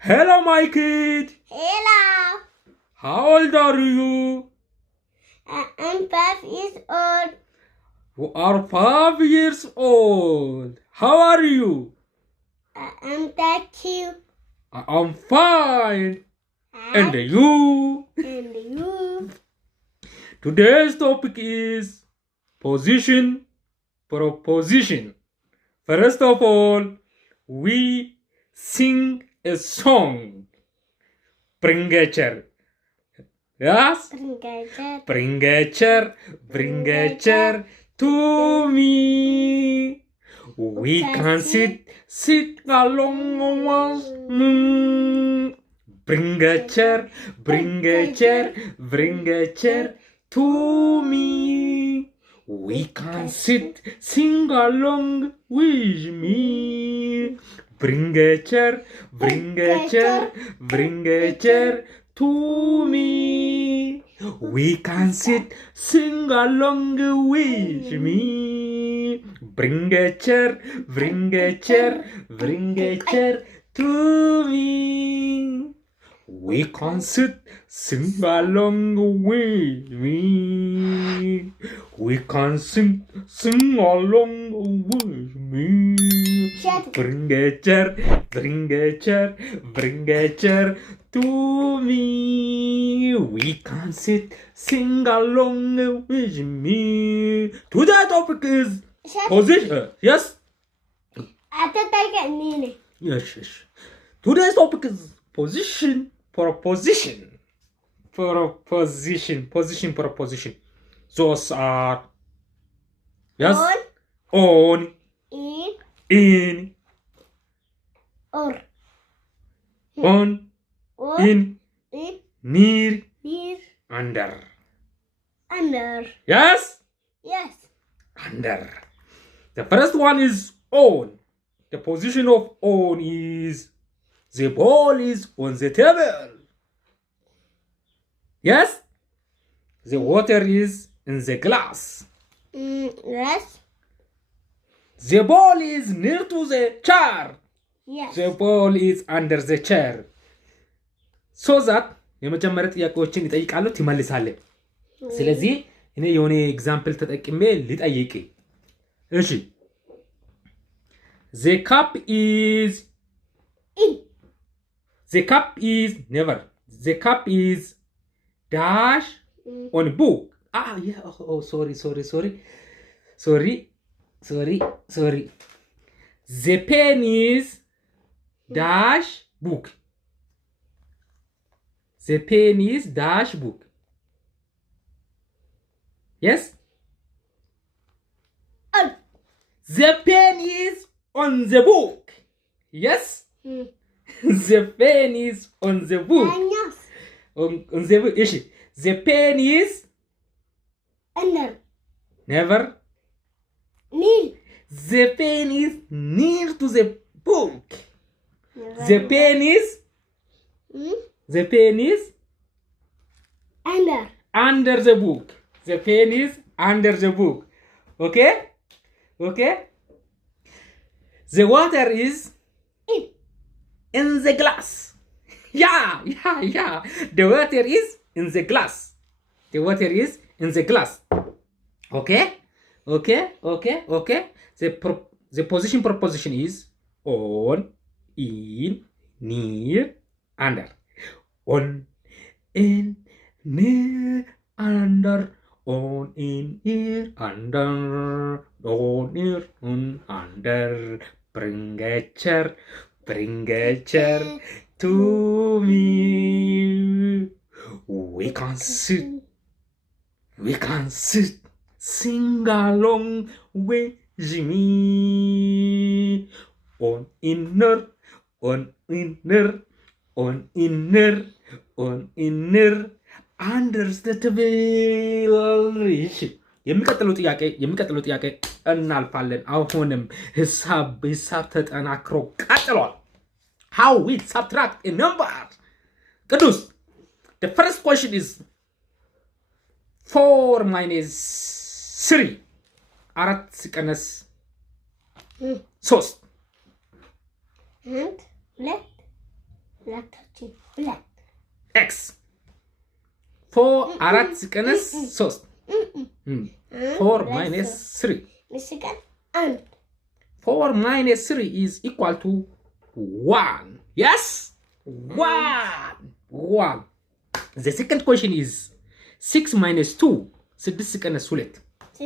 Hello, my kid. Hello. How old are you? I'm 5 years old. You are 5 years old. How are you? I'm 32. I'm fine. And you? And you? Today's topic is position, proposition. First of all, we sing a song. Bring a chair. Yes? Bring a chair to me. We can sit along. Bring a chair to me. We can sing along with me. Bring a chair to me. We can sing along with me. Bring a chair to me. We can sing along with me. We can sing along with me. Bring a chair to me. We can sing along with me. Today's topic is position. Yes? Yes. Today's topic is position, proposition. Proposition. Those are yes. On. In. Or. On. In. Near. Under. Yes? Yes. Under. The first one is on. The position of on is the ball is on the table. Yes? The water is in the glass. Yes. The ball is near to the chair. Yes. The ball is under the chair. So that የመጀመሪያ ጥያቄዎችን ይጠይቃሉ ትመልሳለህ። ስለዚህ እኔ የሆነ ኤግዛምፕል ተጠቅሜ ልጠይቅ። እሺ The cup is never. The cup is dash on book. Yeah. Oh, sorry. The pen is dash book. The pen is dash book. Yes? The pen is on the book. Yes? The pen is on the book. On the book. The pen is Under. never. Near. The pen is near to the book. The pen is under the book. The pen is under the book. Okay? The water is in the glass. Yeah. The water is in the glass. Okay? The position proposition is on, in, near, under. On, in, near, under. On, in, near, under. On, near, under. Bring a chair to me. We can sit, sing along with me. On inner, under the table. የሚቀጥለው ጥያቄ እናልፋለን። አሁንም ሂሳብ ተጠናክሮ ቀጥሏል። How we subtract a number? ቅዱስ, the first question is 4 minus 3 4 ሲቀነስ 3 1 2 ሁለታችን ሁለት x 4 4 ሲቀነስ 3 4 minus 3 ምስቀን አንድ 4 minus 3 is equal to 1 yes 1 the second question is 6 minus 2 6 ሲቀነስ 2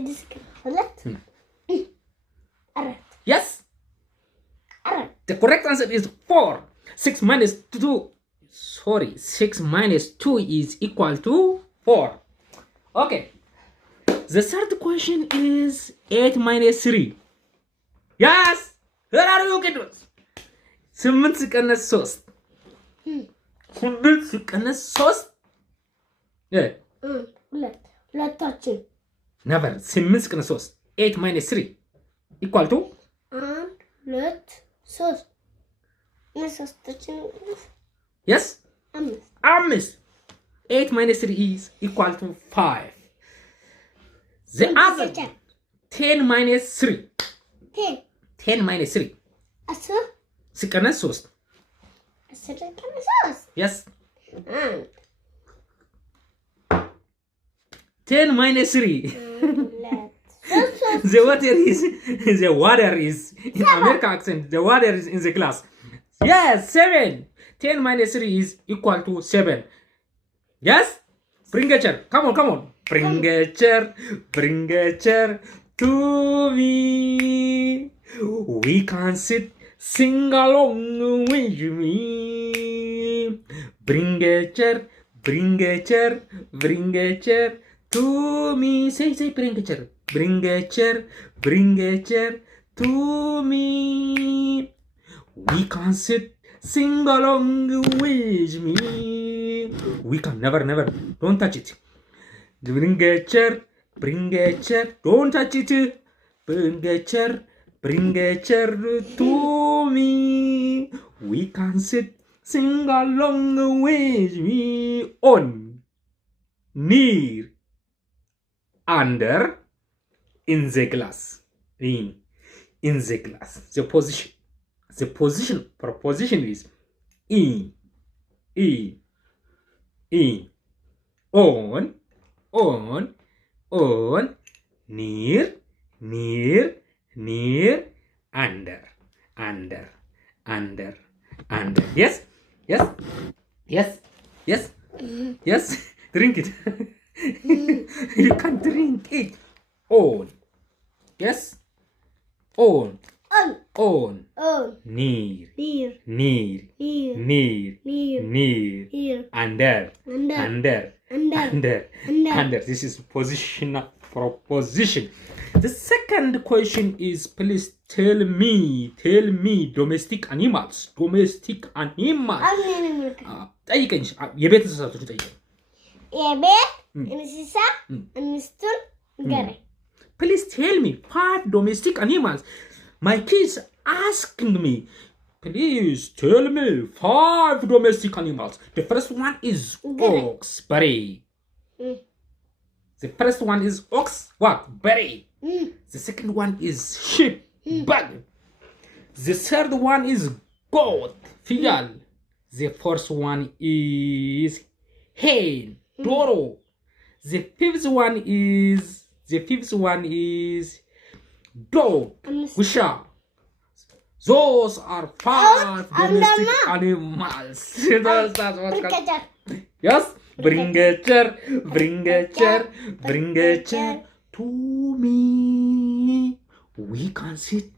6 ሁለት አራት yes the correct answer is 4 6 minus 2 6 minus 2 is equal to 4 okay the third question is 8 minus 3 yes where are you kids 8 ሲቀነስ 3 8 ሲቀነስ 3 ሁለታችን never 8 ሲቀነስ 3 8 minus 3 equal to 1 2 3 ሶስታችን yes 5 8 minus 3 is equal to 5 the other 10 minus 3 10 minus 3 10 ሲቀነስ 3 10 ሲቀነስ 3 yes 10 minus 3 the water is in American accent the water is in the glass yes 7 10 minus 3 is equal to 7 yes bring a chair come on bring a chair to me we can sit sing along with me bring a chair to me say bring a chair to me we can sit sing along with me we can never don't touch it bring a chair don't touch it bring a chair to me we can sit sing along with me on near under in the glass in the glass the proposition is on near under yes drink it you can drink it on yes on near under this is proposition the second question is please tell me domestic animals ጠይቀኝ የቤት እንስሳቶች ጠይቀኝ የቤት እንስሳ እንስቱን ንገረኝ please tell me 5 domestic animals my kids asking me please tell me 5 domestic animals the first one is ox bari the first one is ox what bari the second one is sheep bug the third one is goat fiyal the fourth one is hen doro the fifth one is dog wisha those are 5 domestic animals yes bring a chair to me we can sit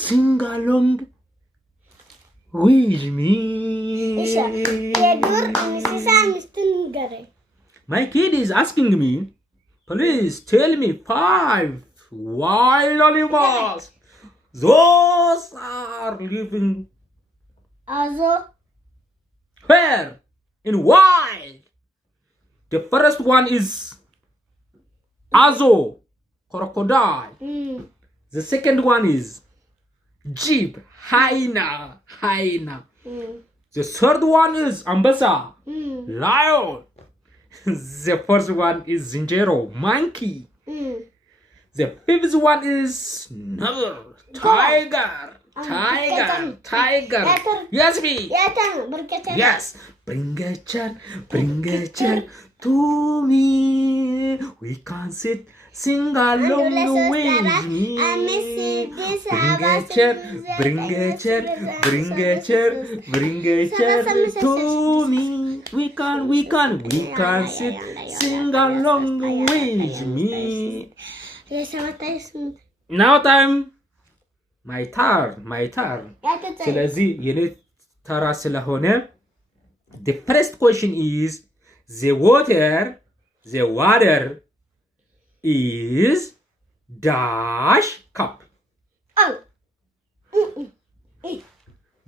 sing along with me የዱር እንስሳ እንስቱን ንገረኝ my kid is asking me please tell me 5 wild animals those are living where in wild the first one is azo crocodile the second one is jeep hyena the third one is ambassa lion the first one is zinjero monkey the fifth one is tiger Tiger. Yes, me. Burger. Yes. Bring a chair to me. We can sit, sing along with me. Bring a chair to me. We can sit, sing along with me. Now time. My turn. ስለዚህ የኔ ተራ ስለሆነ the first question is the water is dash cup.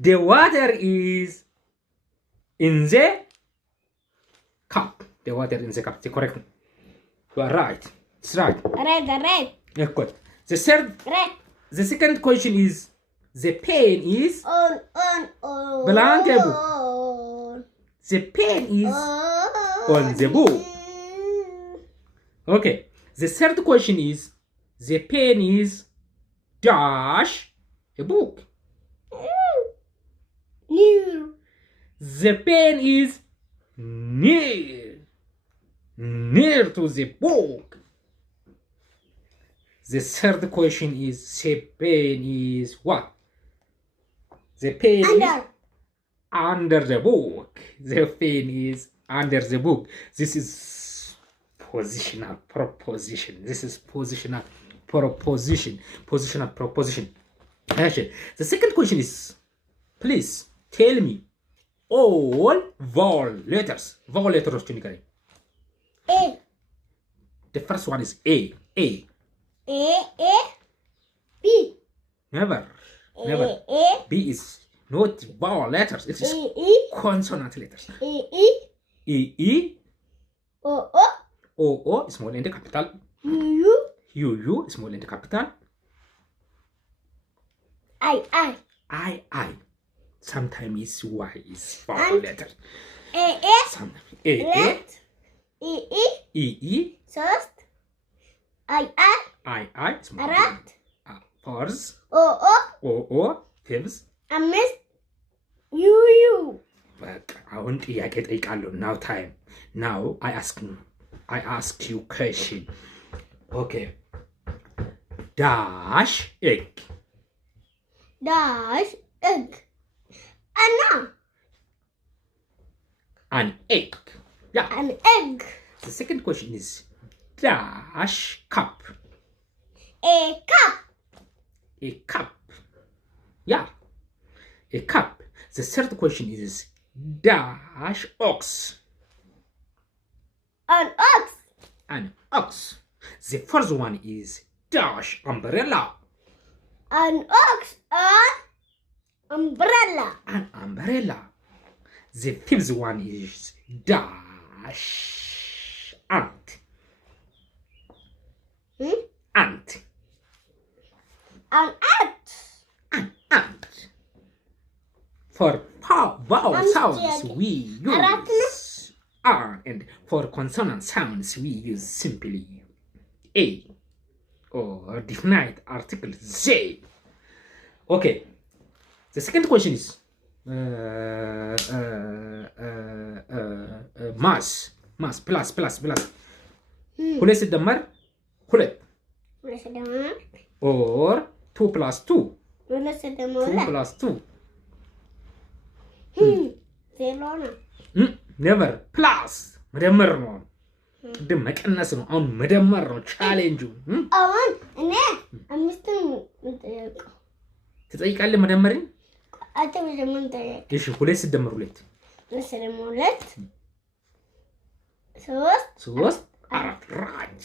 The water is in the cup. The water in the cup. It's correct. You are right. It's right. Red. Yeah, good. The second question is the pen is blank book. The pen is on the book. Okay. The third question is the pen is dash a book. The pen is near to the book. The third question is the pen is what? The pen is under the book. The pen is under the book. This is positional proposition. Positional proposition. Actually, the second question is, please tell me all vowel letters. Vowel letters. A. The first one is A. B. Never. B is not vowel letters. It is consonant letters. E. O small in the capital. U small in the capital. I. Sometimes it's Y is vowel letter. Sometimes A. E. First. I small. Arat. Pause. O fifths. አምስት ዩ በቃ አሁን ጥያቄ ጠይቃለሁ። now time. Now I ask you question. Okay. Dash egg. An egg. Yeah. An egg. The second question is dash cup. A cup. A cup. Yeah. A cup. The third question is dash ox. An ox. An ox. The first one is dash umbrella. An ox. An umbrella. An umbrella. The fifth one is dash ant. Ant. An ant. An ant. For vowel sounds we use R, and for consonant sounds we use simply A or definite article Z. Okay. The second question is mass plus. ሁለት ሲደመር ሁለት or 2 plus 2. 2 plus 2. ዜሮ ነው። never plus መደመር ነው። ቅድም መቀነስ ነው። አሁን መደመር ነው ቻሌንጁ። አሁን እኔ አምስቱን የምጠይቀው ትጠይቃለህ መደመርን? አንተ መደመር ጠይቅ። እሺ ሁለት ሲደመር ሁለት ሶስት አራት right.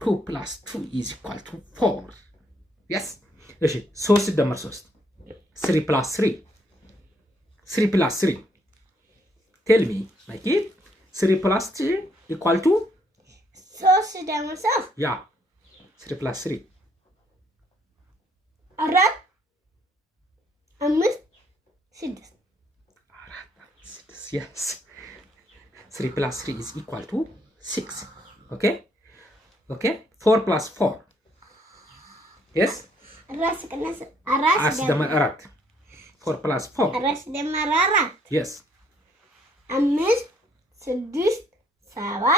2 plus 2 is equal to 4. Yes. እሺ 3 ሲደመር 3 3 plus 3. 3 plus 3. Tell me, my kid. 3 plus 3 equal to? 3 ሲደመር 3. Yeah. 3 plus 3. አራት አምስት ስድስት Yes. 3 plus 3 is equal to 6. Okay? 4 plus 4. Yes? አራት ሲደመር አራት 4 plus 4 አራት ሲደመር አራት yes 5 6 7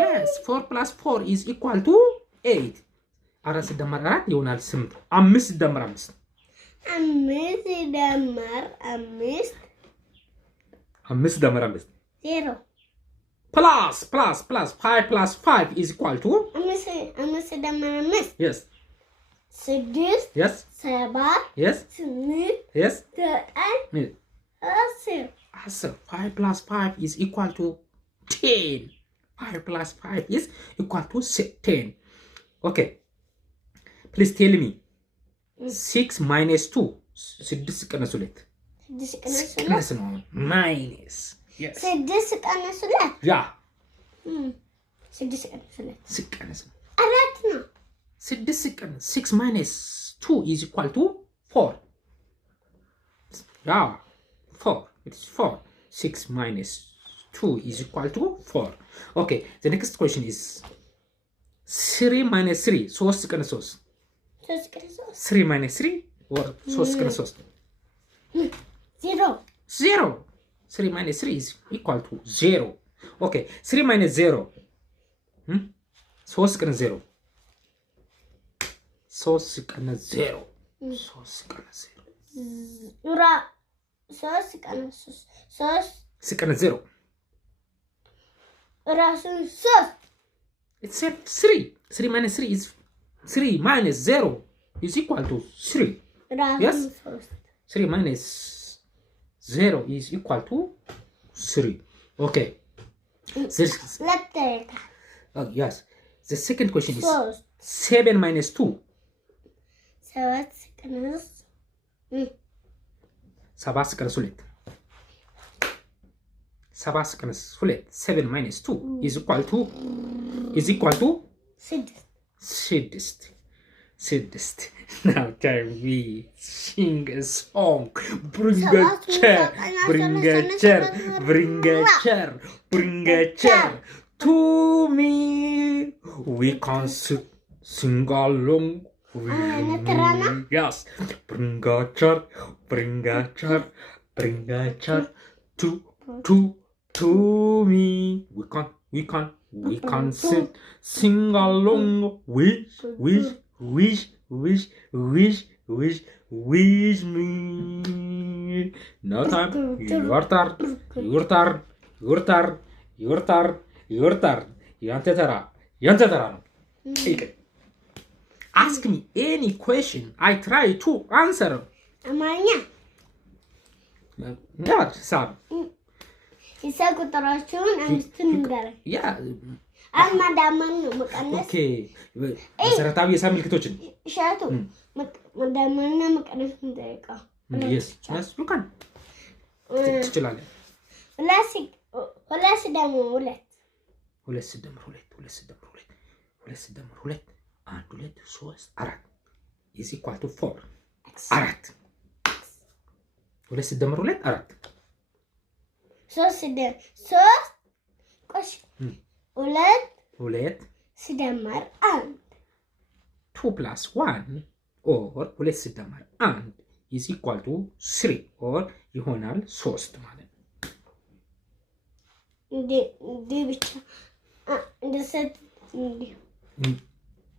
yes 4 plus 4 is equal to 8 አራት ሲደመር አራት ይሆናል 8 5 ሲደመር 5 5 ሲደመር 5 5 ሲደመር 5 0 plus 5 plus 5 is equal to 5 ሲደመር 5 yes 6 yes 7 yes 8 yes 9 10 10 5 plus 5 is equal to 10 5 plus 5 is equal to 10 okay please tell me 6 minus 2 6 ቀነስ 2 6 ቀነስ ነው minus yes 6 ቀነስ 2 yeah 6 ቀነስ 2 6 ቀነስ ነው አራት ነው 6 ቀነስ 6 minus 2 is equal to 4 yeah 4 it is 4 6 minus 2 is equal to 4 okay the next question is 3 minus 3 3 ቀነስ 3 3 minus 3 or 3 ቀነስ 3 0 3 minus 3 is equal to 0 okay 3 minus 0 3 ቀነስ 0 3 ቀነስ 0 3 ቀነስ 0 ኑራ 3 ቀነስ 3 ቀነስ 0 ራሱ 3 it's 3 3 minus 3 is 3 minus 0 is equal to 3 yes 3 minus 0 is equal to 3 okay this yes the second question is 7 minus 2 7 ቀነስ 7 ቀነስ 2 7 ቀነስ 2 7 minus 2 is equal to 6 now can we sing a song bring a chair to me we can sing along yes bring a chair to me we can sing along wish me no time your turn ያንተ ተራ ነው ask me any question I try to answer አማርኛ ሂሳብ ቁጥሮቹን አምስቱን ንገረኝ ያ ማዳመን ነው መቀነስ ኦኬ መሰረታዊ የሂሳብ ምልክቶችን እሸቱ ማዳመን ነው መቀነስ እንጠይቀው yes you can ትችላለህ ሁለት ደግሞ ሁለት ሲደመር ሁለት አንድ ሁለት ሶስት አራት is equal to 4 አራት ሁለት ሲደመር ሁለት አራት ሁለት ሲደመር አንድ 2 plus 1 or ሁለት ሲደመር አንድ is equal to 3 or ይሆናል 3 ማለት ነው እንዴ ብቻ እንደሰጥ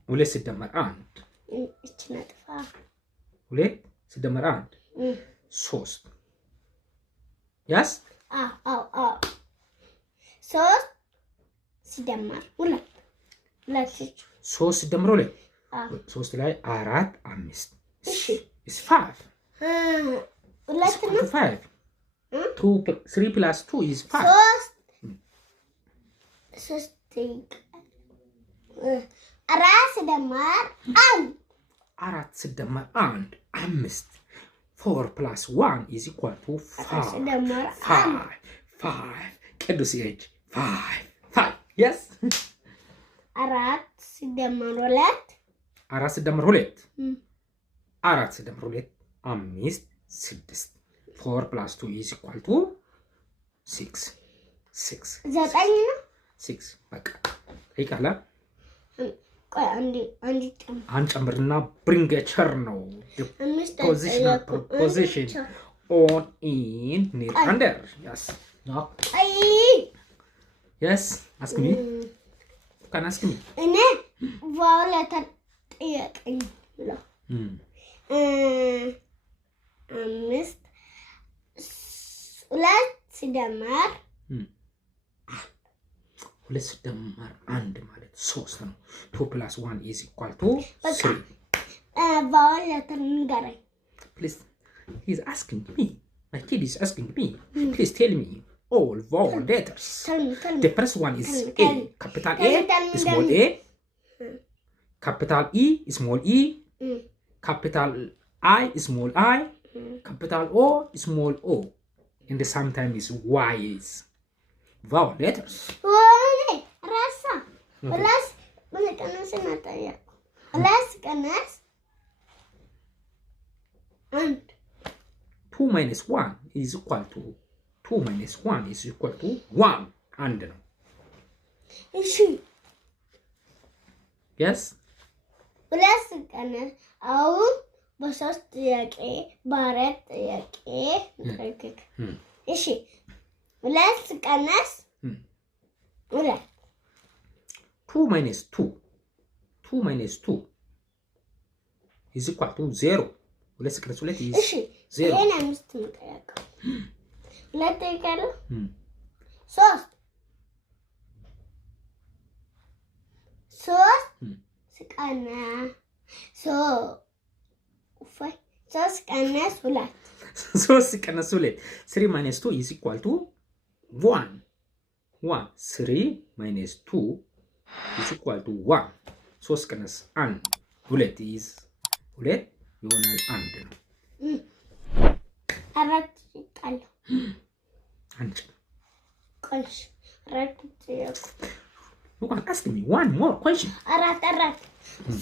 ሁለት ሲደመር አንድ እቺ ነጥፋ ሁለት ሲደመር አንድ 3 yes ሶስት ሲደመር ሁለት 3 ሲደመር ሁለት 3 ላይ 4 5 እሺ is 5 ሁለት ነው 5 3 plus 2 is 5 ሶስት አራት ሲደመር አንድ አራት ሲደመር አንድ 5 4 plus 1 is equal to 5 ቅዱስ ኤጅ 5 yes አራት ሲደመር ሁለት 4 ሲደመር ሁለት 5 6 4 plus 2 is equal to 6 ዘጠኝ ነው 6 በቃ ይቃላ አንጨምርና bring a chair ነው positional preposition on in near under yes no yes ask me can ask me እኔ ቫዮሌት ጠየቀኝ ብለው አምስት ሁለት ሲደመር አንድ ማለት 3 ነው 2 + 1 is equal to 3 ቫዮሌት ንገረኝ please he's asking me my kid is asking me please tell me all vowel letters the first one is A capital A small a capital E small e capital I small I capital O small o and the sometimes is Y is vowel letters rasa plus mulekana senataya plus kanas and 2 minus 1 is equal to 2 minus 1 is equal to 1 and no እሺ yes plus kanas አሁን በሶስት ጥያቄ በአራት ጥያቄ ተከክ እሺ plus kanas 2 minus 2 is equal to 0 ሁለት ሲቀነስ ሁለት is 0 እኔ አምስት መጠያቅ ሁለት ይቀር 3 ሲቀና ሶስት ሲቀነስ ሁለት 3 ሲቀነስ ሁለት 3 minus 2 is equal to 1 3 minus 2 is equal to 1 3 ሲቀነስ 1 ሁለት is ሁለት ይሆናል አንድ ነው አራት ይጣል አንድ ቆሽ አራት ይጣል you can ask me one more question አራት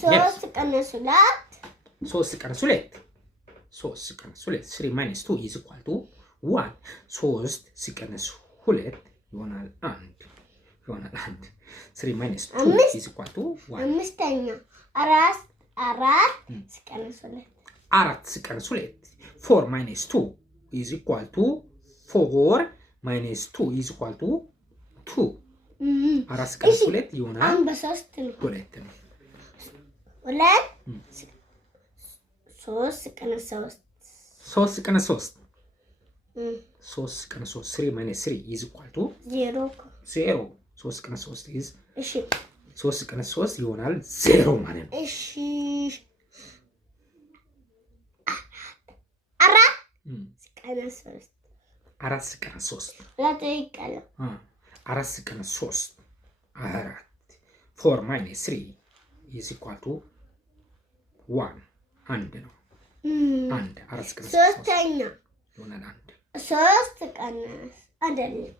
ሶስት ቀነስ ሁለት 3 ሲቀነስ ሁለት 3 minus 2 is equal to 1 3 ሲቀነስ ሁለት ይሆናል አንድ 3 minus 2 is equal to 1 አምስተኛ አራት ሲቀነስ ሁለት 4 ሲቀነስ ሁለት 4 minus 2 is equal to 4 minus 2 is equal to 2 4 ሲቀነስ ሁለት ይሆናል በሶስት ነው ሁለት ነው ሁለት 3 ሲቀነስ 3 ሲቀነስ 3 3 minus 3 is equal to 0 3 ሲቀነስ 3 is እሺ 3 ሲቀነስ 3 ይሆናል 0 ማለት ነው እሺ አራት ሲቀነስ 3 4 ሲቀነስ 3 ሁለት ይቀር 4 ሲቀነስ 3 4 minus 3 is equal to 1 አንድ ነው አንድ 4 ሲቀነስ ሶስተኛ ይሆናል አንድ 3 ቀነስ አይደለም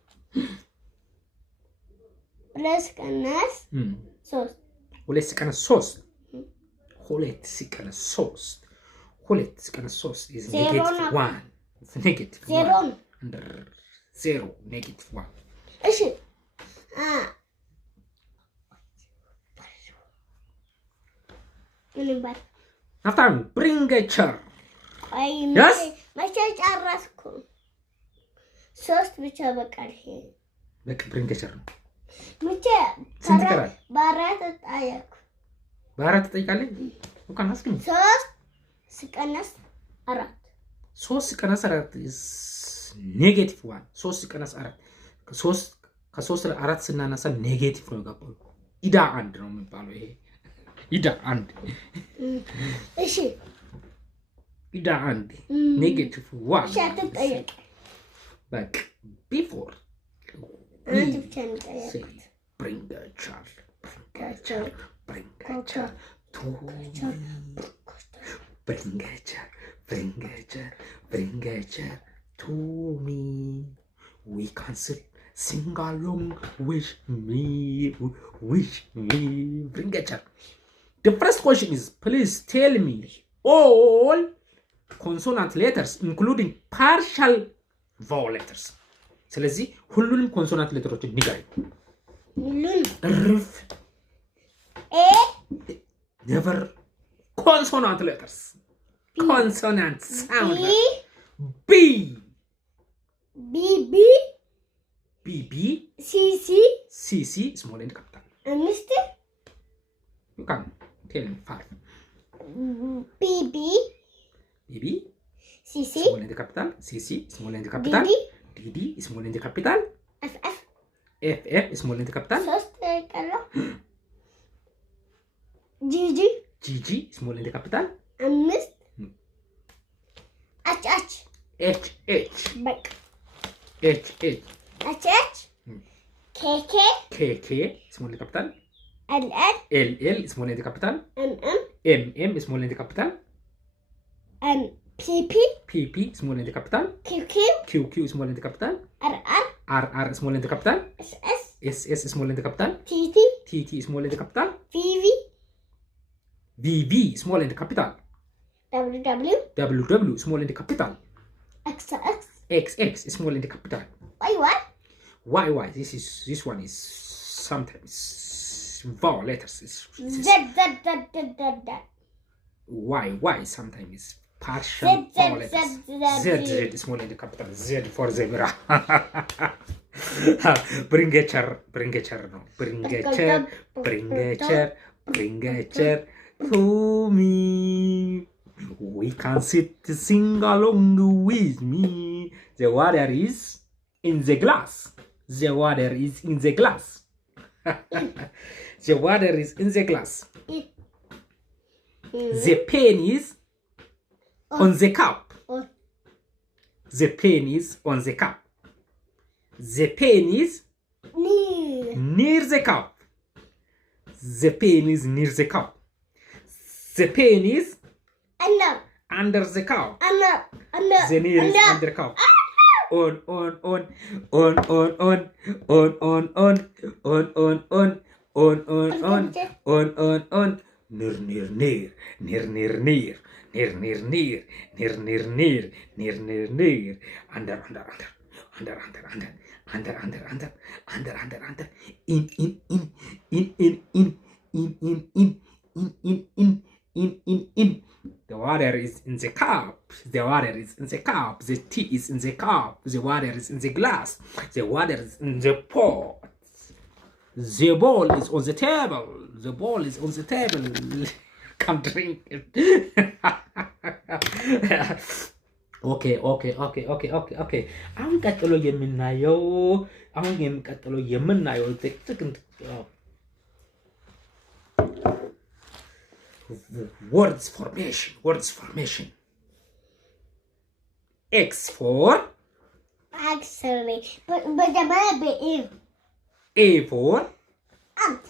ሁለት ቀነስ 3 ሁለት ሲቀነስ 3 ሁለት ሲቀነስ 3 ሁለት ሲቀነስ 3 is negative 1 it's negative 1 under 0 negative 1 እሺ ምንባል after bring a chair አይ yes መቼ ጨረስኩ 3 ብቻ በቃል ይሄ በቃ bring a chair ነው መቼ ስንት ይቀራል በአራት ተጣየኩ በአራት ተጠይቃለህ እንኳን አስገኝ 3 ሲቀነስ 4 3 ሲቀነስ 4 is negative 1 3 ሲቀነስ 4 ከ3 ለ4 ስናነሳ ኔጌቲቭ ነው ገባው ኢዳ አንድ ነው የሚባለው ይሄ ኢዳ አንድ እሺ ኢዳ አንድ ኔጌቲቭ 1 ሻት ጠየቅ በቃ before አንድ ብቻ ነው ጠየቅ bring a chair bring a chair to me we can sing along wish me bring a chair the first question is please tell me all consonant letters including partial vowel letters ስለዚህ ሁሉንም ኮንሶናንት ሌተሮችን ንገረኝ ሁሉንም እርፍ ኤ Never consonant letters. Consonant sound. B. B. C, small and capital. Mister? You can tell me 5. B. C. Small and capital. C, small and capital. D, small and capital. F, small and capital. G, small and capital. H. K, small and capital. L, small and capital. M, small and capital. P, small and capital. Q, small and capital. R, small and capital. S, small and capital. T, small and capital. V, small and capital. W, small and capital. X, small and capital. Y, this one is sometimes vowel letters. Y, sometimes is partial vowel letters. Z, small and capital. Z for zebra. Bring a chair to me. We can sit to sing along with me. The water is in the glass. The water is in the glass. The water is in the glass. The pen is on the cup. The pen is on the cup. The pen is near the cup. The pen is near the cup. The pen is under the cup. The near is under the cup. On. Near. Under. In. The water is in the cup. The water is in the cup. The tea is in the cup. The water is in the glass. The water is in the pot. The ball is on the table. The ball is on the table. Come drink it. Okay. አሁን ቀጥሎ የምናየው words formation. X for Actually, but the baby is A for ant.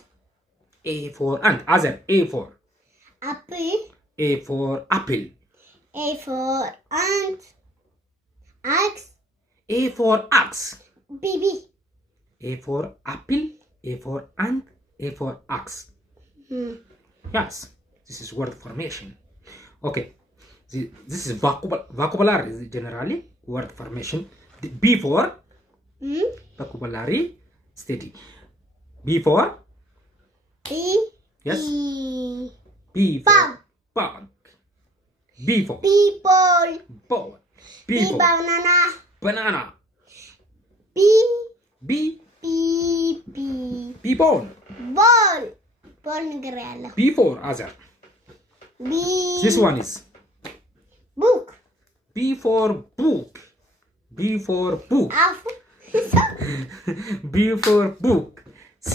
Other A for Apple. A for apple. A for ant. Axe. A for axe. Baby. A for apple. A for ant. A for axe. Yes, this is word formation. Okay, this is vocabulary generally word formation. B for vocabulary steady. B for yes. B for bug. B for People. ball. B for banana. B ball. Ball ንገሪያለሁ። B for other. This one is book. B for book. አፉ B for book. C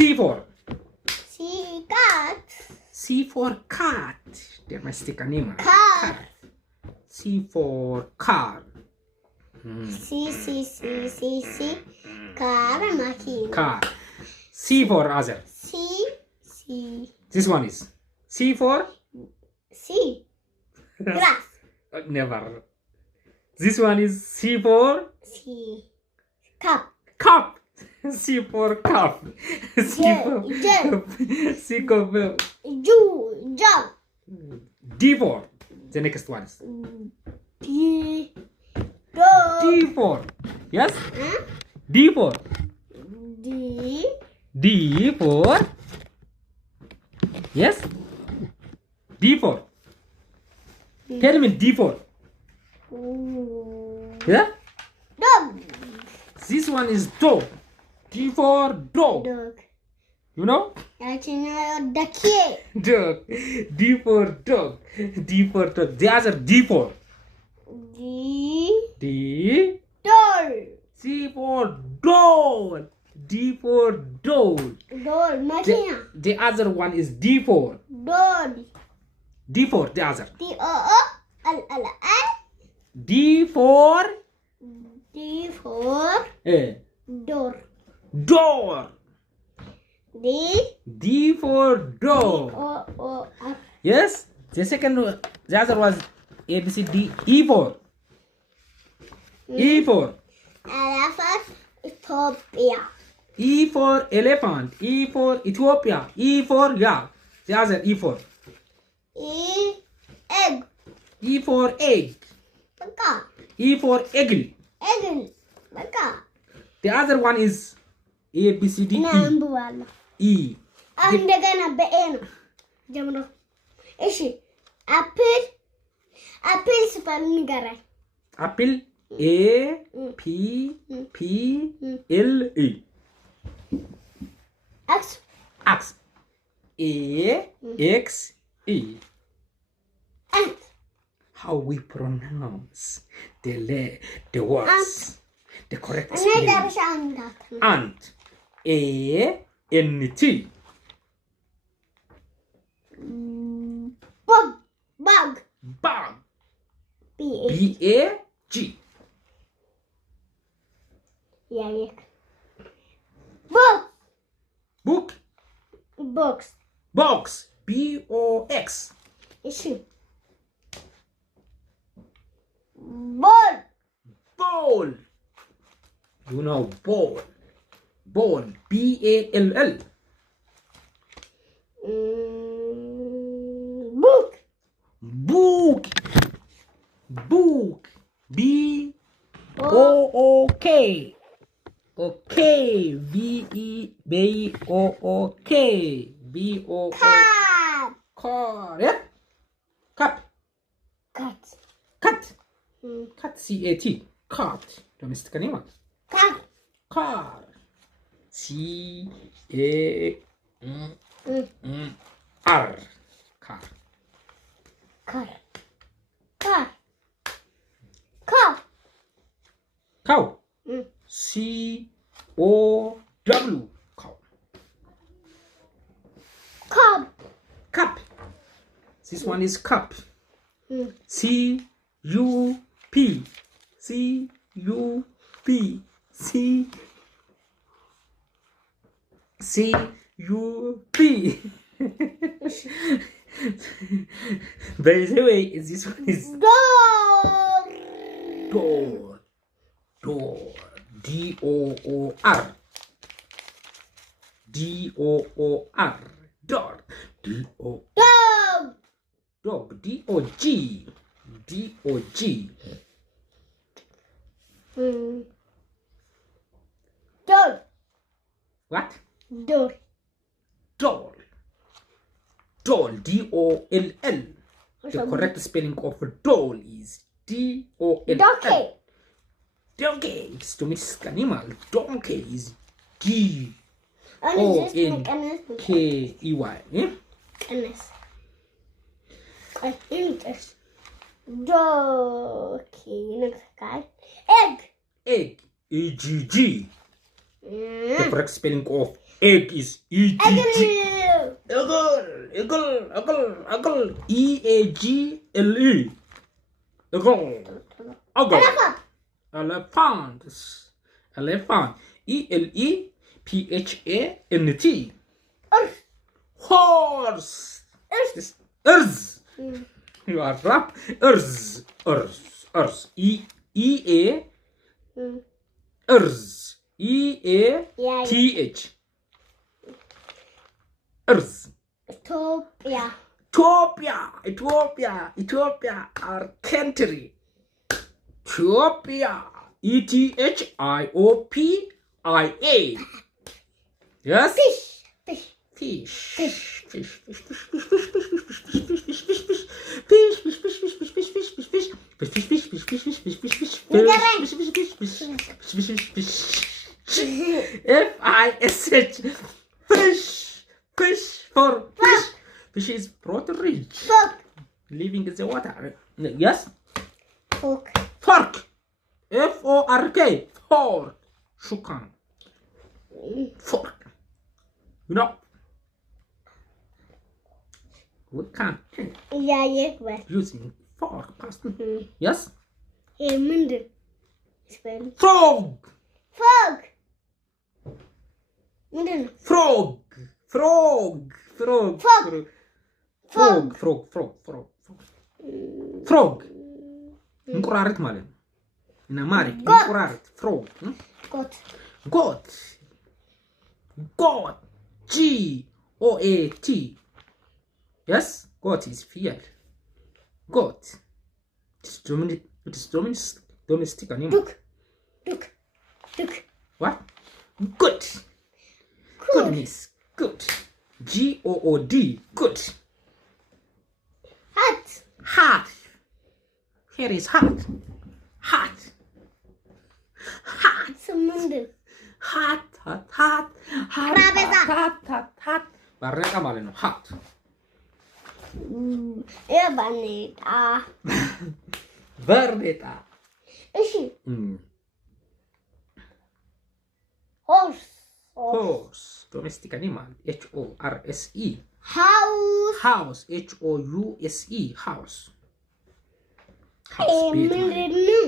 for cat. Domestic animal. Car. C for car. car መኪና Car. C for other. This one is C for grass. never. This one is C for cup. C for cup. C for jug. D for the next one is D for yes. D for yes. D for. Tell me D for. Yeah? Dog. This one is dog. D for dog. Dog. You know? That's the kid. Dog. D for dog. D for dog. The other D for. D. D. Door. C for doll. D for doll. Door. Machina. The other one is D for. Door. D for the other. D-O-O-L-L-L. D for D for door. door. D. D for door. O-O-R. Yes. The second one, the other was A B C D. E for. E for. Elephant. Ethiopia. E for elephant. E for Ethiopia. E for yeah. The other E for. E. Egg. E for egg. Baka. E for eagle. Egg. Baka. The other one is A B C D Nambuala. E. እንደገና በኤ ነው ጀምሮ። እሺ አፕል አፕል ስፐል ንገራኝ። Apple. A P P L E. ኤክስ X. A X E. አንት How we pronounce the words. The correct እና spelling. ዳርሻ አንታት ነው። Ant. A N T. ባግ ባግ Bug. ቢ ኤ B A G. ያየክ ቦክስ Book. ቦክስ Box. B O X. እሺ ቦል Ball. You know ball. Ball. B A L L. ቡክ Book. Book. B O O K. Okay. B E B O O K. B O O. ካት Car. Yeah. Cup. ካት Cut. Cut. C A T. Cut. Domestic animal. ካት Car. C A R. Car. ካር ካር ካር Cow. C O W. Cow. ካብ Cup. This one is cup. C U P. C U P. C C U P. By the way, this one is ዶር door. Door. D O O R. D O O R. Door. D O. ዶግ Dog. D O G. D O G. ዶር What? ዶር Doll. Doll. D O L L. The correct spelling of doll is D O L ዶኬ L. Donkey. It's domestic animal. Donkey is D ቀንስ O N ቀንስ K E Y. Eh? ቀንስ ቀንስ ዶኬ ነካል ኤግ Egg. E G G. The correct spelling of egg is E G G. Eagle. E A G L E. Eagle. Elephant. E L E P H A N T. Horse. Urs. You are right. Urs. E A. Urs. E A T H. Urs. ኢትዮጵያ Ethiopia, our country. Ethiopia, Ethiopiia. Yes, ፊሽ ፊሽ fish. F-I-S-H. Fish for fish. Fish is protein rich. Fork. Living in the water. Yes? Fork. Fork. F-O-R-K. Fork. Shukan. Fork. You know? We can't Yeah, yes. using fork. Yes? Hey, Minden. Spell. Frog. Frog. Minden. Frog. Frog. Frog. Frog. Frog. Frog. Frog. Frog. Frog. እንቁራሪት ማለት ነው። እና ማሪ እንቁራሪት frog. Goat. Goat. Goat. G-O-A-T. Yes? Goat is ፍየል. Goat. It is domestic animal. Duck. Duck. Duck. What? Good. Goodness. Good. G-O-O-D. Good. Hat. Hat. Here is hat. Hat. Hat. Minden. Hat. Hat. Hat. Hat. Trapeza. Hat. Hat. Hat. ባርኔጣ ማለት ነው። hat. ባርኔጣ ባርኔጣ እሺ horse horse domestic animal H-O-R-S-E house house H-O-U-S-E house ምንድን ነው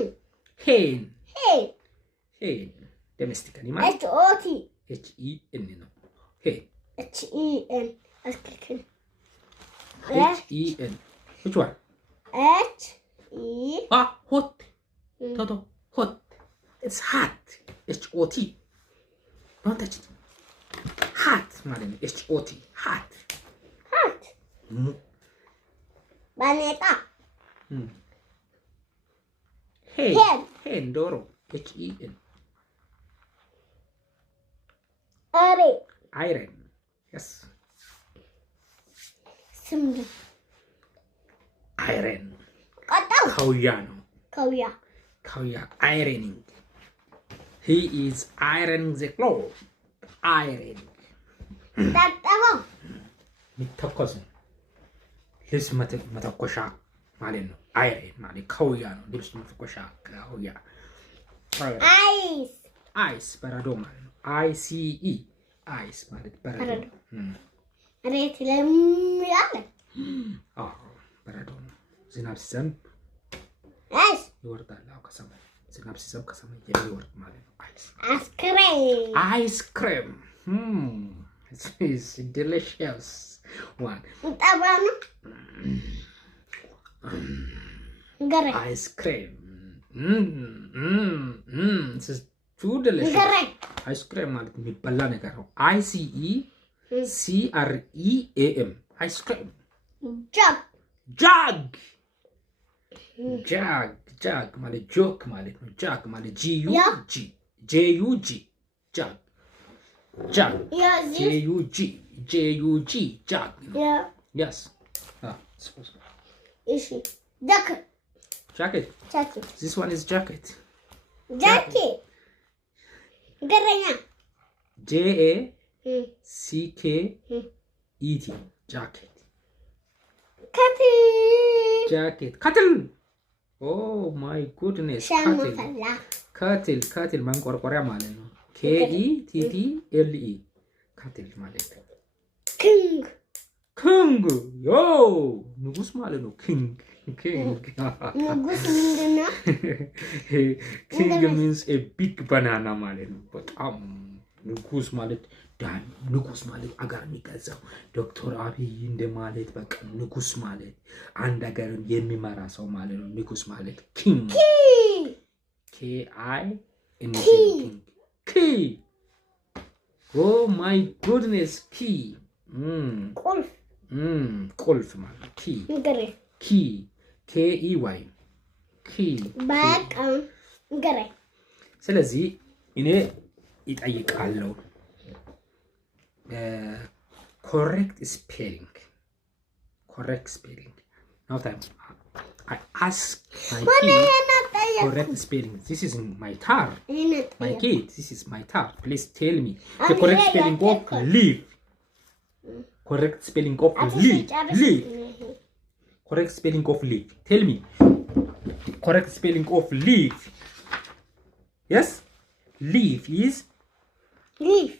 hen hen domestic animal H-O-T H-E-N ነው hen H-E-N አስክልክል H-E-N which one H-E hot Toto hot it's hot H-O-T don't touch it hot ማለት ነው H-O-T hot hat ባርኔጣ hen ዶሮ H-E-N iron yes ስምንት iron ቀጣው ካውያ ነው ካውያ ironing he is ironing the clothes iron ታጠበው የሚተኮስ ነው ልብስ መተኮሻ ማለት ነው iron ማለት ካውያ ነው ልብስ መተኮሻ ካውያ ice በረዶ ማለት ነው I-C-E ice ማለት በረዶ መሬት ለሚያለ በረዶ ነው ዝናብ ሲዘንብ አይስ ይወርዳል ከሰማይ ዝናብ ሲዘንብ ከሰማይ የሚወርድ ማለት ነው አይስክሬም it's delicious one ጠባኑ ገረ ice cream this is too delicious ገረ ice cream ማለት የሚበላ ነገር ነው I-C-E-C-R-E-A-M ice cream jug ማለት joke ማለት ነው jug ማለት G-U-G J-U-G jug J-U-G jug yes እሺ jacket this one is jacket ገረኛ J-A-C-K-E-T jacket cattle oh my goodness cattle ማንቆርቆሪያ ማለት ነው K-E-T-T-L-E cattle ማለት ነው king yo ንጉስ ማለት ነው king ንጉስ ምንድነው king means a big banana ማለት ነው በጣም ንጉስ ማለት ንጉስ ማለት አገር የሚገዛው ዶክተር አብይ እንደማለት በቃ ንጉስ ማለት አንድ አገርን የሚመራ ሰው ማለት ነው ንጉስ ማለት king K-I-N-G king oh my goodness key ቁልፍ ማለት key K-E-Y key በቃ ገረ ስለዚህ እኔ ይጠይቃለሁ correct spelling. Now time I ask my kid correct spelling. This is my turn. My kid, this is my turn. Please tell me the correct spelling of leaf. Correct spelling of leaf. Correct spelling of leaf. Tell me. Correct spelling of leaf. Yes? Leaf is leaf.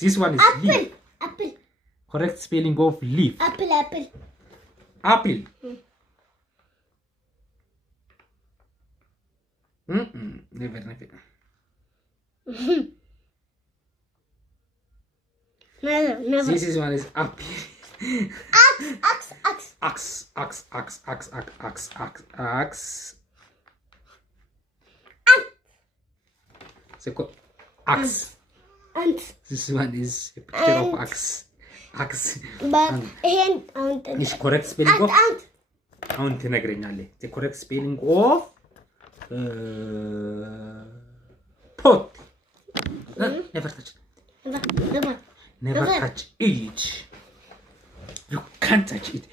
This one is Apple. leaf. Apple. Correct spelling of leaf. Apple. Apple. Never. Never. This is one is apple. Axe. So axe. Ant. This one is a picture of axe. But hand ant. Is correct spelling of Ant. አሁን ትነግረኛለህ. The correct spelling of pot. Never touch. Never touch it. You can't touch it.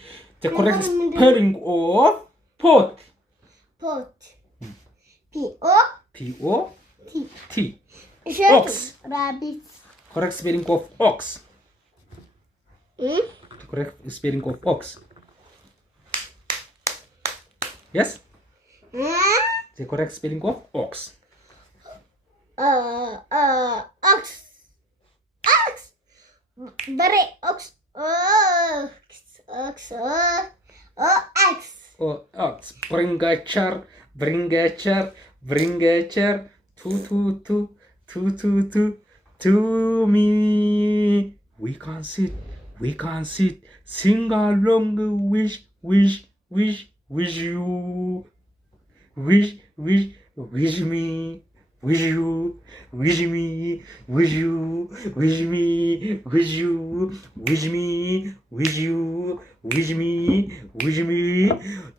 The correct spelling of pot. P-O-T. Ox. Rabbit. Correct spelling of ox. The correct spelling of ox. Yes? The correct spelling of ox. Ox. Berry. Ox. Ox. Ox. Bring a chair. To me. We can't sit. Sing along. Wish you. Wish me. Wish you. Wish me. Wish you. Wish me. Wish you. Wish me. Wish you. Wish me. Wish me.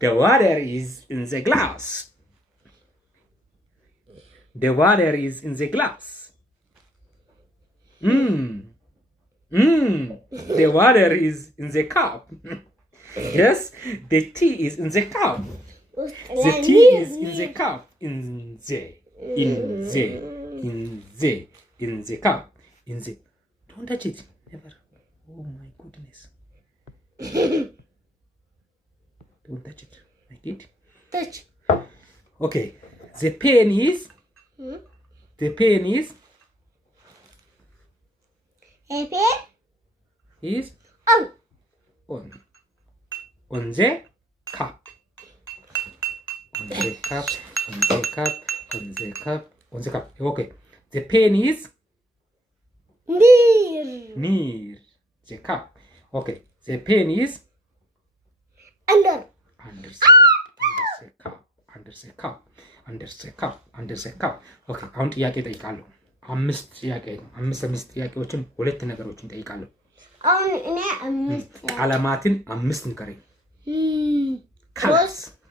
The water is in the glass. The water is in the glass. The water is in the cup. Yes, the tea is in the cup. The tea is in the cup. In the cup. Don't touch it. Never. Oh my goodness. Don't touch it. Like it. Touch. Okay. The pen is. A pen. Is On. On the cup. On the cup. Okay. The pen is near the cup. Okay. The pen is Under. under the cup. Okay. አሁን ጥያቄ ጠይቃለሁ። አምስት ጥያቄዎችን ሁለት ነገሮችን ጠይቃለሁ። አሁን እኔ አምስት ቀለማትን አምስት ንገረኝ።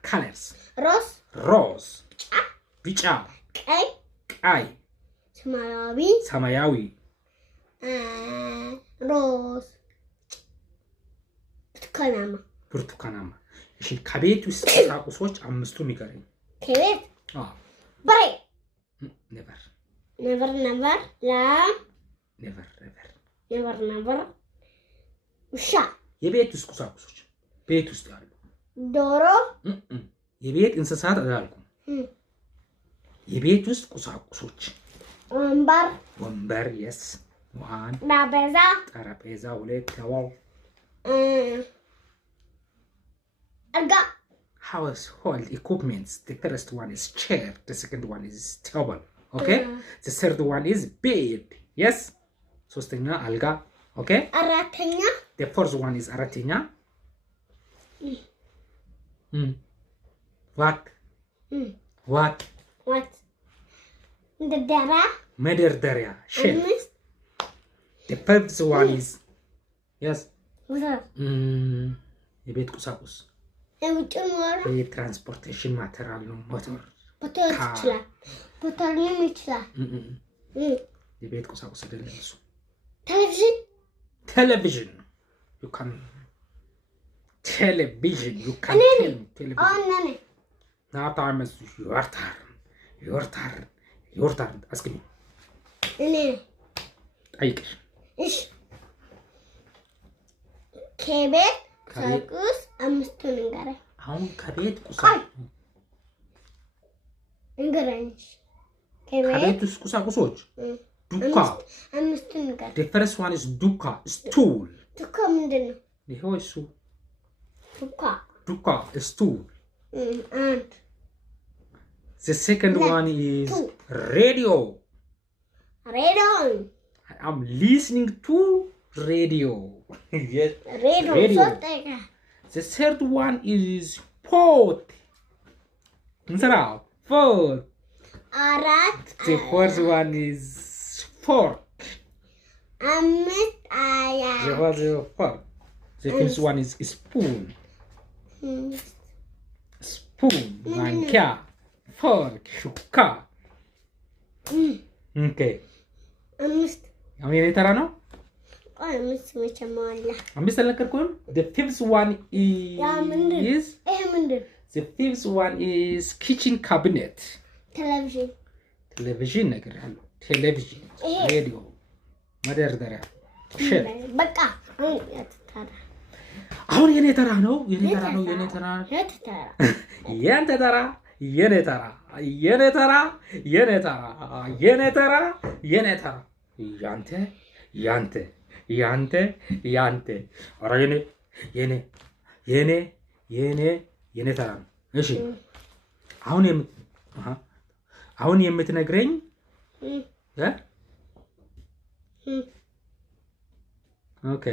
colors ሮዝ ቢጫ ቀይ ሰማያዊ ሮዝ ብርቱካናማ። እሺ ከቤት ውስጥ ቁሳቁሶች አምስቱ ንገረኝ። ከቤት በሬ never ውሻ። የቤት ውስጥ ቁሳቁሶች ቤት ውስጥ ያሉ ዶሮ። የቤት እንስሳት አላልኩም። የቤት ውስጥ ቁሳቁሶች ወንበር yes one ጠረጴዛ ሁለት ተዋው አልጋ household equipments. The first one is chair, the second one is table. Okay? The third one is bed. Yes? ሶስተኛ አልጋ. Okay? አራተኛ The fourth one is አራተኛ. What? መደርደሪያ shelf. The fifth one is yes. የቤት ቁሳቁስ የትራንስፖርቴሽን ማቴሪያል ነው። ሞተር ይችላል። የቤት ቁሳቁስ አይደለም እሱ። ቴሌቪዥን you can television you can television አናኔ now time is your turn ask me እኔ ጠይቅሽ እሺ ከቤት ቁሳቁስ አምስቱን እንገረኝ አሁን ከቤት ቁሳቁስ እንገረኝ ከቤት ቁሳቁሶች ዱካ አምስቱን እንገረኝ the first one is duka stool ዱካ ምንድነው ይሄው እሱ ዱካ stool and the second one is radio I'm listening to radio yes radio the third one is pot Insara pot አራት the fourth one is fork አምስት አያ the fork the fifth one is spoon ማንኪያ fork ሹካ okay አምስት አሁን የኔ ተራ ነው አምስት መቸማላ አምስት አልነገርኩም the fifth one is the fifth one is kitchen cabinet ቴሌቪዥን ነገርያለሁ ቴሌቪዥን ሬዲዮ መደርደሪያ በቃ አሁን የኔ ተራ ነው ያንተ ተራ ያንተ ኧረ የኔ ተራ ነው እሺ አሁን የምትነግረኝ ኦኬ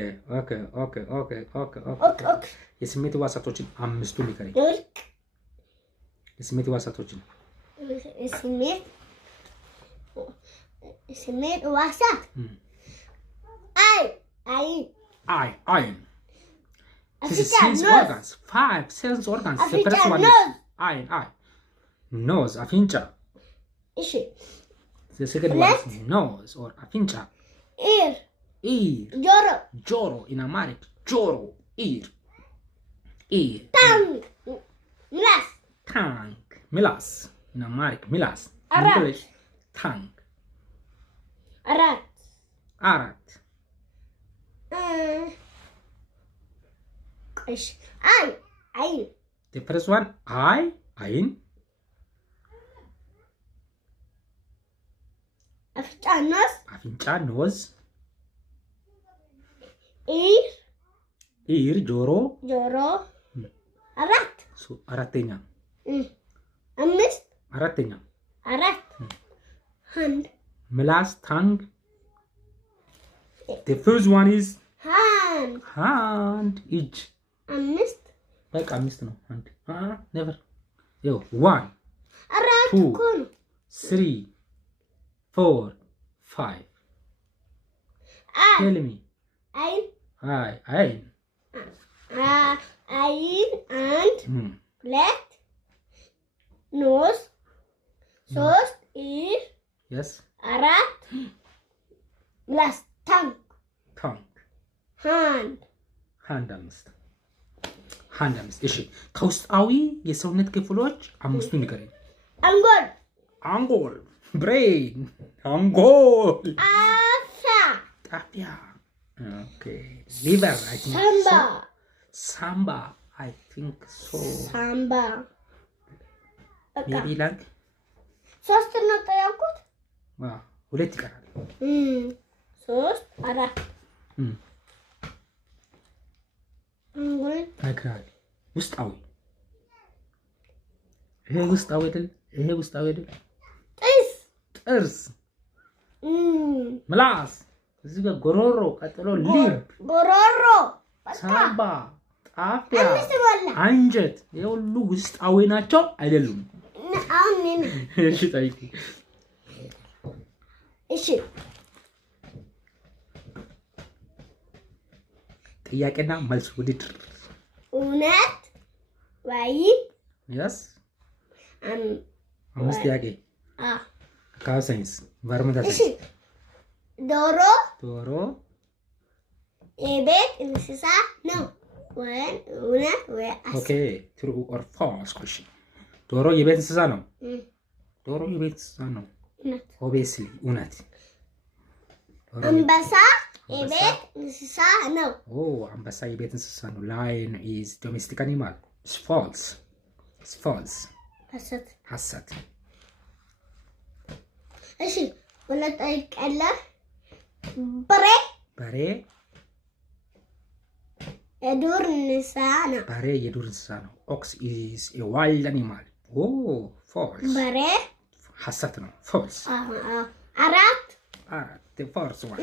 የስሜት ሕዋሳቶችን አምስቱን ንገረኝ የስሜት ሕዋሳቶችን ስሜት ሕዋሳት አይን This is sense organs. 5 sense organs. The first one is eye. Nose, afincha. Ishi. The second one is nose or afincha. Ear. Joro in Amharic. Joro. Ear. Tongue. Milas. In Amharic. Milas. Arat. In English. Tongue. Arat. Eye. The first one, eye, ayin. Afincha, nose. Ear, joro. Arat. So, aratenya. Aratenya. Hand. Milas, tongue. The first one is hand. Each. በቃ አምስት ነው አንድ never yo 1 2 3 4 5 tell me አይን and left nose ሶስት ear yes አራት last tongue hand አምስት እሺ ከውስጣዊ የሰውነት ክፍሎች አምስቱን ንገረኝ አንጎል ብሬን ጣፊያ ኦኬ ሊቨር አይ ቲንክ ሳምባ አይ ቲንክ ሶ ሜቢ ላንግ ሶስት ነው ጠያቁት ሁለት ይቀራል ሶስት አራት ነግራል ውስጣዊ ይሄ ውስጣዊ አይደል ጥርስ ምላስ እዚህ ጋር ጎሮሮ ቀጥሎ ሊብ ሳምባ ጣፊያ አንጀት የሁሉ ውስጣዊ ናቸው አይደሉም እሺ ጠይቂ እሺ ጥያቄና መልስ ውድድር እውነት ወይ yes አምስት ጥያቄ አካባቢ ሳይንስ ኢንቫይሮንመንታል ሳይንስ ዶሮ የቤት እንስሳ ነው ወይም እውነት ወይ ሐሰት? ኦኬ true or false question ዶሮ የቤት እንስሳ ነው ዶሮ የቤት እንስሳ ነው obviously እውነት አንበሳ የቤት እንስሳ ነው አንበሳ የቤት እንስሳ ነው lion is domestic animal it's false ሐሰት እሺ ሁለት አይቀለ በሬ የዱር እንስሳ ነው በሬ የዱር እንስሳ ነው ox is a wild animal false በሬ ሐሰት ነው false አራት the false one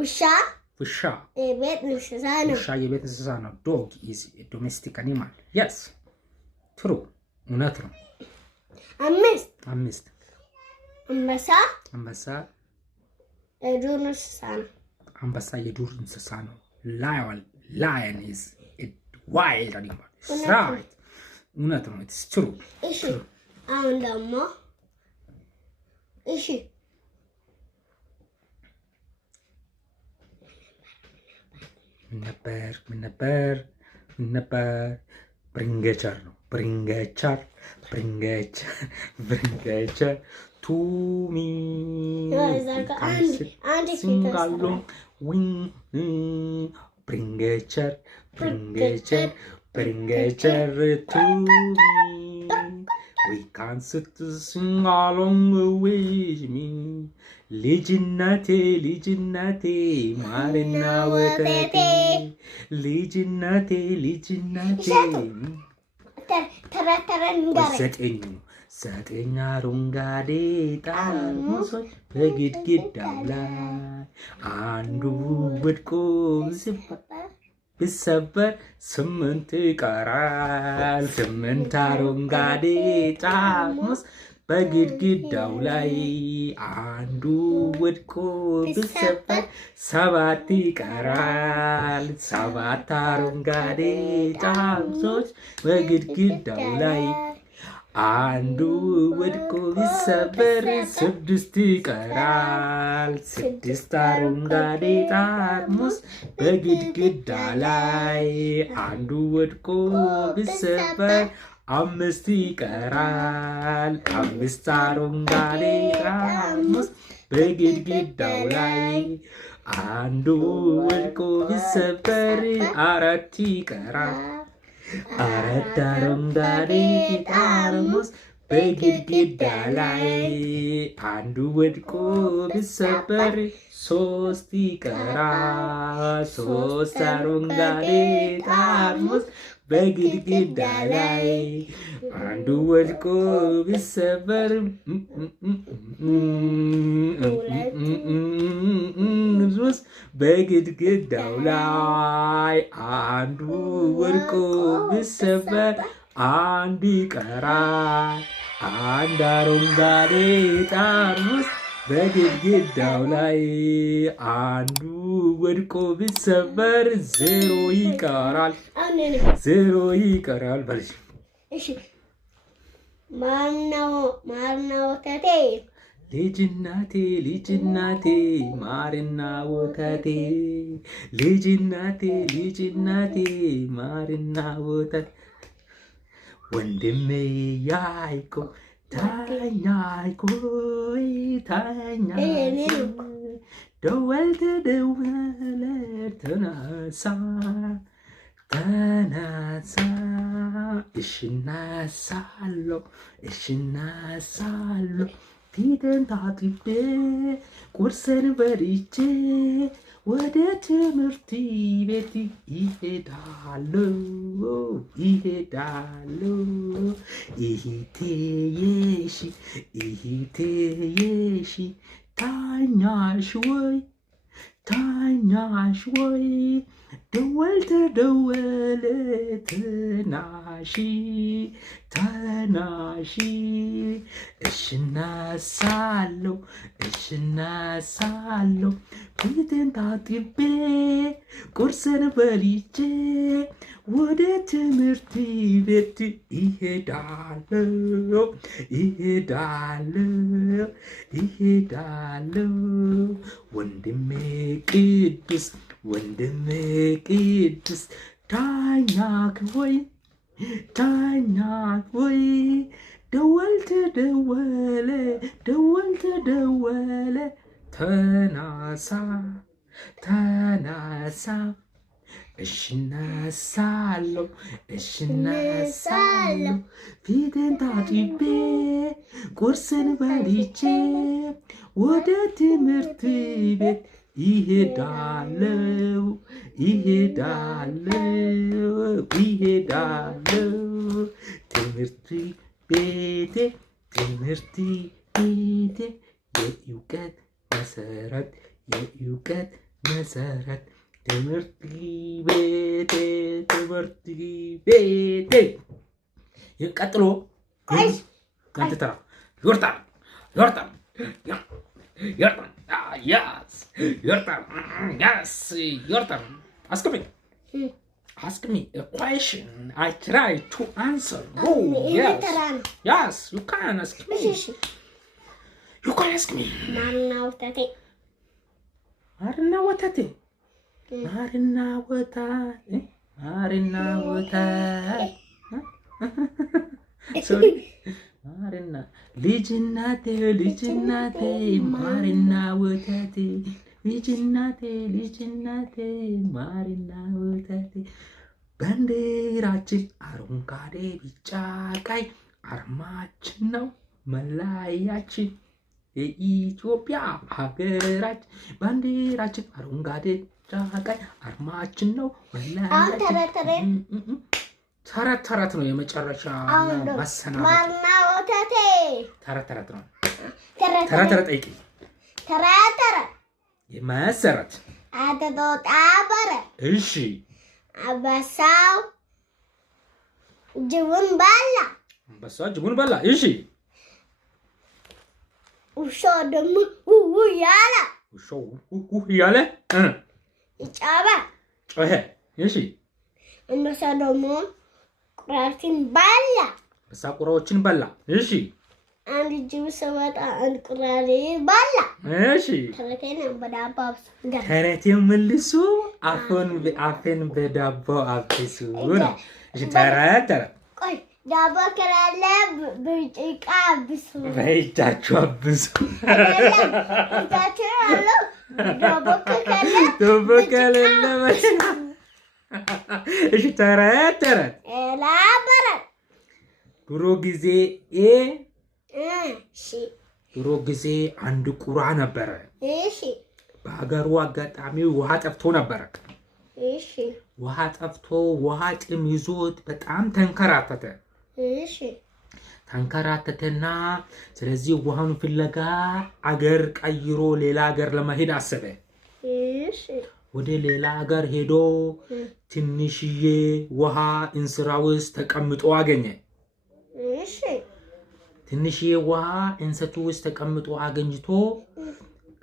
ውሻ የቤት እንስሳ ነው ውሻ የቤት እንስሳ ነው dog is a domestic animal yes true እውነት ነው አምስት አንበሳ የዱር እንስሳ ነው አንበሳ የዱር እንስሳ ነው lion is a wild animal it's right እውነት ነው it's true እሺ አሁን ደግሞ እሺ ምን ነበር ብሪንገቸር ነው ብሪንገቸር to me singalong wing bringecher to me we can't sit to sing along with me ልጅነቴ ማርና ወተቴ ልጅነቴ ዘጠኝ አረንጓዴ ጠርሙሶች በግድግዳው ላይ አንዱ ወድቆ ቢሰበር ስምንት ይቀራል ስምንት አረንጓዴ ጠርሙስ በግድግዳው ላይ አንዱ ወድቆ ቢሰበር ሰባት ይቀራል ሰባት አረንጓዴ ጠርሙሶች በግድግዳው ላይ አንዱ ወድቆ ቢሰበር ስድስት ይቀራል ስድስት አረንጓዴ ጠርሙስ በግድግዳ ላይ አንዱ ወድቆ ቢሰበር አምስት ይቀራል አምስት አረንጓዴ ጠርሙስ በግድግዳው ላይ አንዱ ወድቆ ቢሰበር አራት ይቀራል አራት አረንጓዴ ጠርሙስ በግድግዳ ላይ አንዱ ወድቆ ቢሰበር ሶስት ይቀራል ሶስት አረንጓዴ ጠርሙስ በግድግዳ ላይ አንዱ ወድቆ ቢሰበር በግድግዳው ላይ አንዱ ወድቆ ቢሰበር አንድ ይቀራል አንድ አረንጓዴ ጠርሙስ በግድግዳው ላይ አንዱ ወድቆ ቢሰበር ዜሮ ይቀራል በልሽ እሺ ማርና ወተቴ ልጅናቴ ማርና ወተቴ ልጅናቴ ማርና ወተቴ ወንድሜ ያዕቆብ ተኛይኮ ደወል ተደወለ ተነሳ እሽናሳለሁ ፊቴን ታጥቤ ቁርሴን በልቼ ወደ ትምህርት ቤት ይሄዳለሁ እህቴ የሺ ታኛሽ ወይ ተኛሽ ወይ ደወል ተደወለ ተናሺ ተናሺ እሽናሳለሁ ፊቴን ታጥቤ ቁርስን በልቼ ወደ ትምህርት ቤት ይሄዳለሁ ወንድሜ ቅዱስ ተኛክ ወይ ደወል ተደወለ ተናሳ እሽናሳለሁ ፊቴን ታጥቤ ቁርስን በልቼ ወደ ትምህርት ቤት ይሄዳለሁ ትምህርት ቤቴ የእውቀት መሰረት ትምህርት ቤቴ ቀጥሎ አንተ ተራ ዮርዳን ask me a question. I try to answer. Oh, yes, you can ask me. Marina watate. Sorry. Marina. ልጅናቴ ማርና ወተቴ ልጅናቴ ማርና ወተቴ ባንዲራችን አረንጓዴ ቢጫ ቀይ አርማችን ነው መለያችን የኢትዮጵያ ሀገራችን ባንዲራችን አረንጓዴ ቢጫ ቀይ አርማችን ነው መለያችን ተረት ነው የመጨረሻ ማሰናበቻ ተረት ነው ተረት ጠይቂ የመሰረት አተቶጣበረ እሺ አንበሳው ጅቡን በላ እሺ ውሻው ደግሞ ያለ ጮኸ እሺ አንበሳ ደግሞ ቁራዎችን በላ እሺ አንድ ጅብ ሲመጣ አንድ ቁራሪ በላ እሺ ተረቴን መልሱ አፌን በዳቦ አብሱ ነው እሺ ተረት ቆይ ዳቦ ከሌለ በጭቃ አብሱ በእጃችሁ አብሱ ዳቦ ከሌለ እሺ ተረት ድሮ ጊዜ አንድ ቁራ ነበረ። በሀገሩ አጋጣሚ ውሃ ጠፍቶ ነበረ። ውሃ ጥም ይዞት በጣም ተንከራተተና ስለዚህ ውሃውን ፍለጋ አገር ቀይሮ ሌላ አገር ለመሄድ አሰበ። ወደ ሌላ አገር ሄዶ ትንሽዬ ውሃ እንስራ ውስጥ ተቀምጦ አገኘ። ትንሽዬ ውሃ እንሰቱ ውስጥ ተቀምጦ አገኝቶ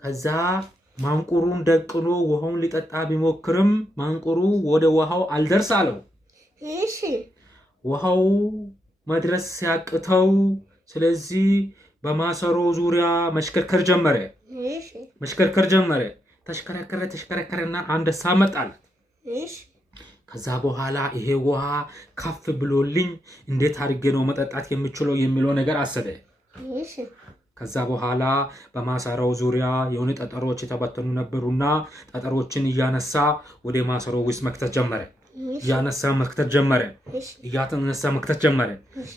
ከዛ ማንቁሩን ደቅኖ ውሃውን ሊጠጣ ቢሞክርም ማንቁሩ ወደ ውሃው አልደርስ አለው። ውሃው መድረስ ሲያቅተው ስለዚህ በማሰሮ ዙሪያ መሽከርከር ጀመረ። ተሽከረከረና አንበሳ መጣለት። ከዛ በኋላ ይሄ ውሃ ከፍ ብሎልኝ እንዴት አድርጌ ነው መጠጣት የምችለው የሚለው ነገር አሰበ። ከዛ በኋላ በማሰሮው ዙሪያ የሆነ ጠጠሮች የተበተኑ ነበሩና ጠጠሮችን እያነሳ ወደ ማሰሮ ውስጥ መክተት ጀመረ።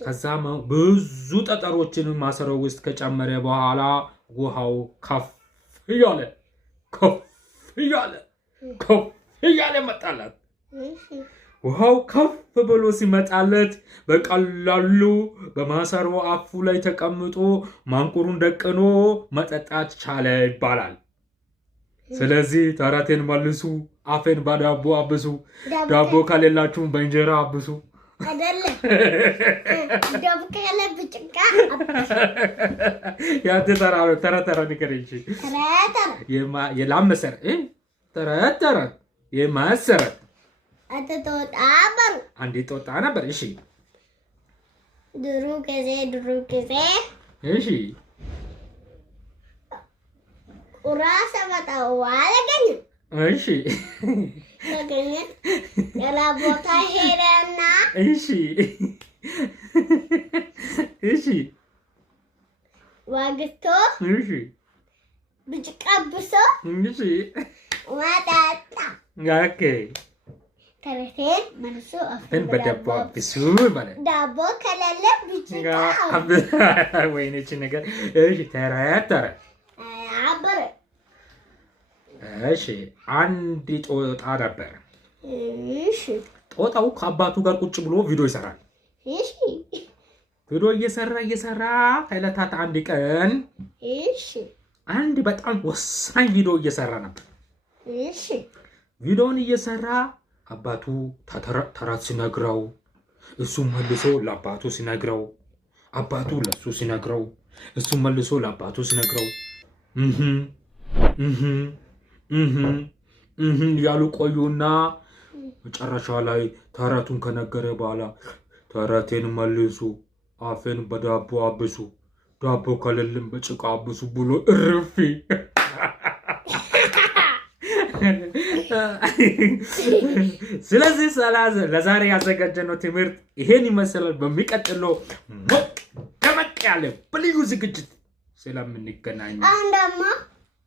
ከዛ ብዙ ጠጠሮችን ማሰሮ ውስጥ ከጨመረ በኋላ ውሃው ከፍ እያለ መጣለት። ውሃው ከፍ ብሎ ሲመጣለት በቀላሉ በማሰሮ አፉ ላይ ተቀምጦ ማንቁሩን ደቅኖ መጠጣት ቻለ ይባላል። ስለዚህ ተረቴን መልሱ። አፌን በዳቦ አብሱ። ዳቦ ከሌላችሁ በእንጀራ አብሱ። አይደለም ዳቦ ከሌለ ብጭቃ አብሱ። ያንተ ተራ ንገረኝ። የላም መሰረት ተራ የማሰረት አንተ ተወጣበሩ አንዴ ጦጣ ነበር። እሺ ድሩ ጊዜ እሺ ቁራስ መጣው አለገኝ እሺ ተገኘ ሌላ ቦታ ሄደና እሺ እሺ ዋግቶ እሺ ብጭቃ ብሶ እሺ ወጣጣ ኦኬ ተረቴን መልሶ አፍን በዳቦ አብሱ ማለት ዳቦ ከሌለ ብጭቃ ወይኔ እቺ ነገር እሺ ተረት አበረ እሺ አንድ ጦጣ ነበር። እሺ ጦጣው ከአባቱ ጋር ቁጭ ብሎ ቪዲዮ ይሰራል። እሺ ቪዲዮ እየሰራ ከዕለታት አንድ ቀን እሺ አንድ በጣም ወሳኝ ቪዲዮ እየሰራ ነበር። እሺ ቪዲዮውን እየሰራ አባቱ ተረት ሲነግረው እሱ መልሶ ለአባቱ ሲነግረው አባቱ ለሱ ሲነግረው እሱ መልሶ ለአባቱ ሲነግረው ያሉ ቆዩና መጨረሻ ላይ ተረቱን ከነገረ በኋላ ተረቴን መልሱ፣ አፌን በዳቦ አብሱ፣ ዳቦ ከሌለም በጭቃ አብሱ ብሎ እርፊ። ስለዚህ ለዛሬ ያዘጋጀነው ትምህርት ይሄን ይመስላል። በሚቀጥለው ደመቅ ያለ በልዩ ዝግጅት ስለምንገናኝ አንደማ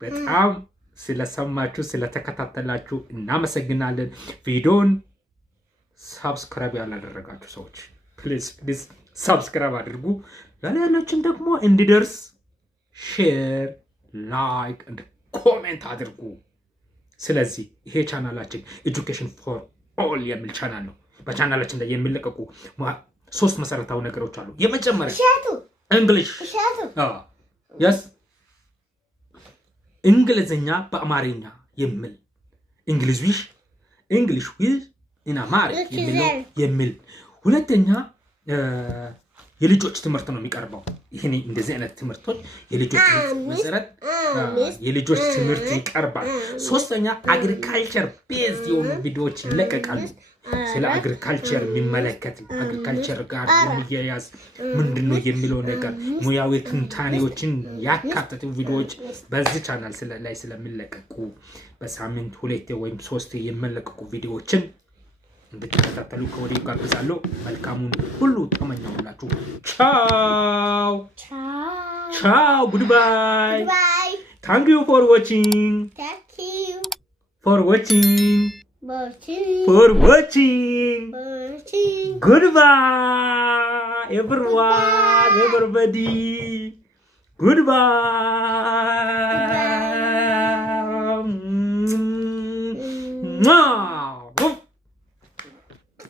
በጣም ስለሰማችሁ ስለተከታተላችሁ እናመሰግናለን። ቪዲዮን ሰብስክራይብ ያላደረጋችሁ ሰዎች ፕሊዝ ሰብስክራይብ አድርጉ። ለሌሎችም ደግሞ እንዲደርስ ሼር፣ ላይክ እንደ ኮሜንት አድርጉ። ስለዚህ ይሄ ቻናላችን ኤጁኬሽን ፎር ኦል የሚል ቻናል ነው። በቻናላችን ላይ የሚለቀቁ 3 መሰረታዊ ነገሮች አሉ። የመጀመሪያ እንግሊሽ እንግሊዝኛ በአማርኛ የሚል እንግሊሽ ዊዝ ኢን አማሪክ የሚል። ሁለተኛ የልጆች ትምህርት ነው የሚቀርበው። ይሄን እንደዚህ አይነት ትምህርቶች የልጆች መሰረት የልጆች ትምህርት ይቀርባል። ሶስተኛ አግሪካልቸር ቤዝ የሆኑ ቪዲዮዎች ይለቀቃሉ። ስለ አግሪካልቸር የሚመለከት አግሪካልቸር ጋር የሚያያዝ ምንድነው የሚለው ነገር ሙያዊ ትንታኔዎችን ያካተቱ ቪዲዮዎች በዚህ ቻናል ላይ ስለሚለቀቁ በሳምንት 2 ወይም 3 የሚለቀቁ ቪዲዮዎችን እንድትከታተሉ ከወዲሁ ጋብዛለሁ። መልካሙን ሁሉ ተመኘሁላችሁ። ቻው ቻው ጉድባይ። ታንክ ዩ ፎር ዋቺንግ goodbye everyone, everybody, goodbye.